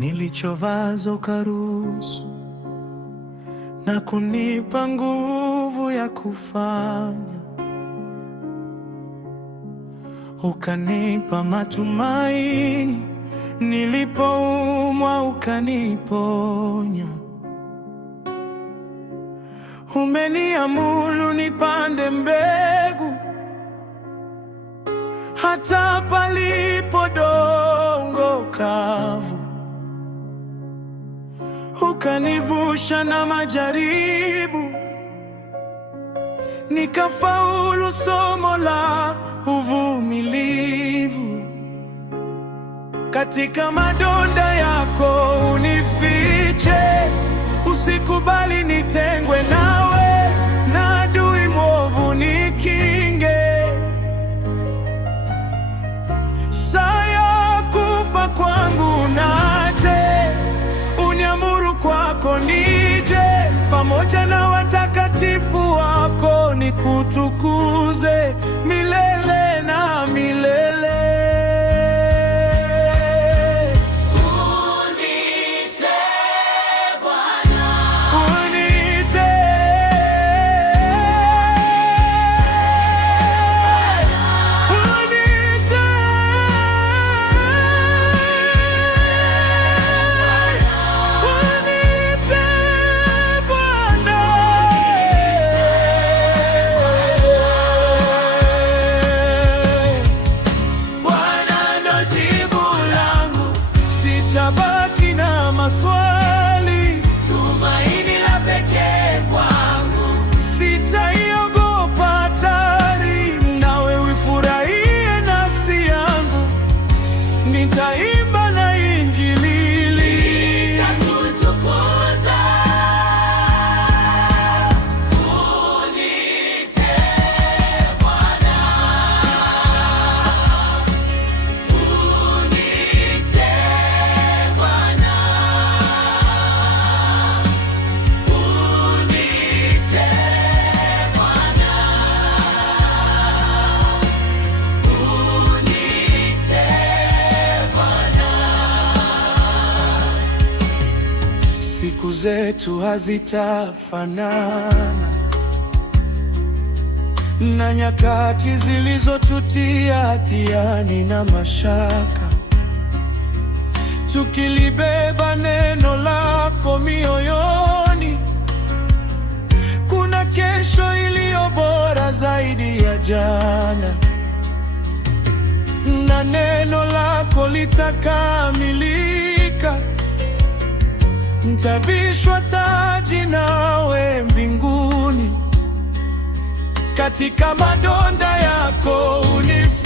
nilichovazo ukaruhusu na kunipa nguvu ya kufanya. Ukanipa matumaini nilipoumwa, ukaniponya. Umeniamuru nipande mbegu hata palipo dongo kavu. Ukanivusha na majaribu, nikafaulu somo la uvumilivu. Katika madonda yako unifiche, usikubali nitengwe nawe, na adui mwovu nikinge. Saa ya kufa kwangu nate, uniamuru kwako nije, pamoja na watakatifu wako nikutukuze milele na milele. Sitabaki na maswali, tumaini la pekee kwangu. Sitaiogopa hatari, nawe uifurahie nafsi yangu. Nitaimba na Injili, nitakutukuza. Unite Bwana, unite Bwana, unite Bwana, unite Bwana. Siku zetu hazitafanana na nyakati zilizotutia hatiani na mashaka. Tukilibeba neno lako mioyoni, kuna kesho iliyo bora zaidi ya jana, na neno lako litakamilika. Nitavishwa taji nawe mbinguni, katika madonda yako unifiche.